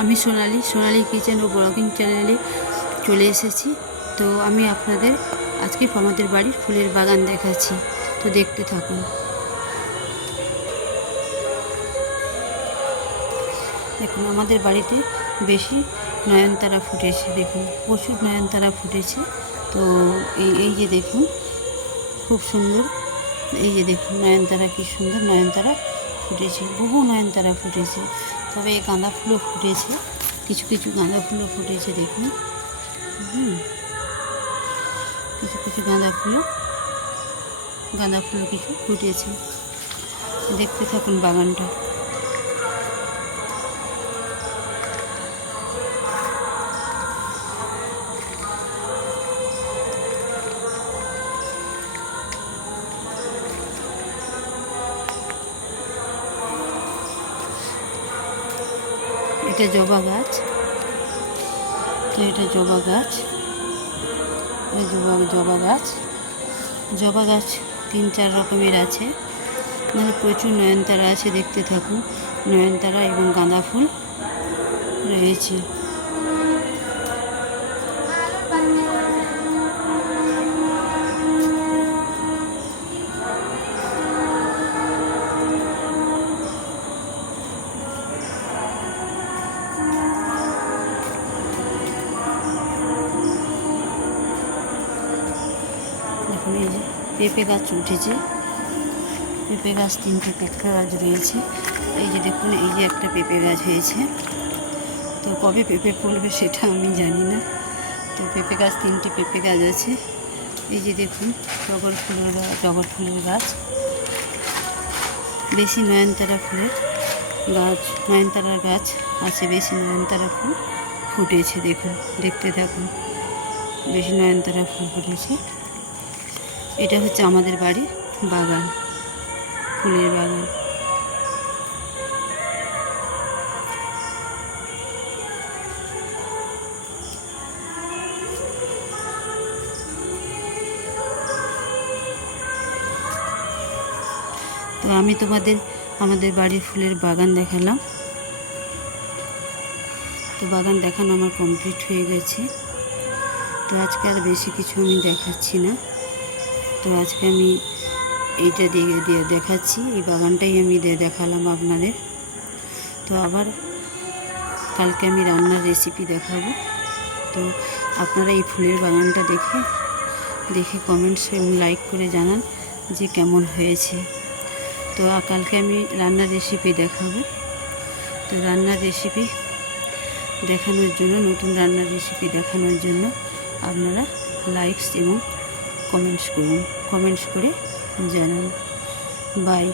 আমি সোনালি কিচেন ও ব্লগিং চ্যানেলে চলে এসেছি। তো আমি আপনাদের আজকে আমাদের বাড়ির ফুলের বাগান দেখাচ্ছি, তো দেখতে থাকুন। দেখুন আমাদের বাড়িতে বেশি নয়নতারা ফুটেছে, দেখুন প্রচুর নয়নতারা ফুটেছে। তো এই যে দেখুন খুব সুন্দর, এই যে দেখুন নয়নতারা কি সুন্দর নয়নতারা ফুটেছে, বহু নয়নতারা ফুটেছে। তবে গাঁদা ফুলও ফুটেছে, কিছু কিছু গাঁদা ফুলও ফুটেছে দেখুন। কিছু কিছু গাঁদা ফুলও কিছু ফুটেছে। দেখতে থাকুন বাগানটা। এটা জবা গাছ, তো এটা জবা গাছ, জবা গাছ 3-4 রকমের আছে, মানে প্রচুর নয়নতারা আছে। দেখতে থাকুন, নয়নতারা এবং গাঁদা ফুল রয়েছে। দেখুন এই যে পেঁপে গাছ উঠেছে, পেঁপে গাছ 3টে পেঁপে গাছ রয়েছে। এই যে দেখুন, এই যে একটা পেঁপে গাছ হয়েছে, তো কবে পেঁপে ফলবে সেটা আমি জানি না। তো পেঁপে গাছ 3টে পেঁপে গাছ আছে। এই যে দেখুন টগর ফুলের গাছ, বেশি নয়নতারা ফুলের গাছ, নয়নতারার গাছ আছে, বেশি নয়নতারা ফুল ফুটেছে। দেখুন, দেখতে থাকুন, বেশি নয়নতারা ফুল ফুটেছে। এটা হচ্ছে আমাদের বাড়ির বাগান, ফুলের বাগান। তো আমি তোমাদের আমাদের বাড়ির ফুলের বাগান দেখালাম। তো বাগান দেখানো আমার কমপ্লিট হয়ে গেছে। তো আজকে আর বেশি কিছু আমি দেখাচ্ছি না। তো আজকে আমি এইটা দিয়ে দেখাচ্ছি, এই বাগানটাই আমি দেখালাম আপনাদের। তো আবার কালকে আমি রান্নার রেসিপি দেখাবো। তো আপনারা এই ফুলের বাগানটা দেখে কমেন্টস এবং লাইক করে জানান যে কেমন হয়েছে। তো কালকে আমি রান্নার রেসিপি দেখাবো। তো রান্নার রেসিপি দেখানোর জন্য, নতুন রান্নার রেসিপি দেখানোর জন্য আপনারা লাইকস এবং কমেন্টস করে জানান। বাই।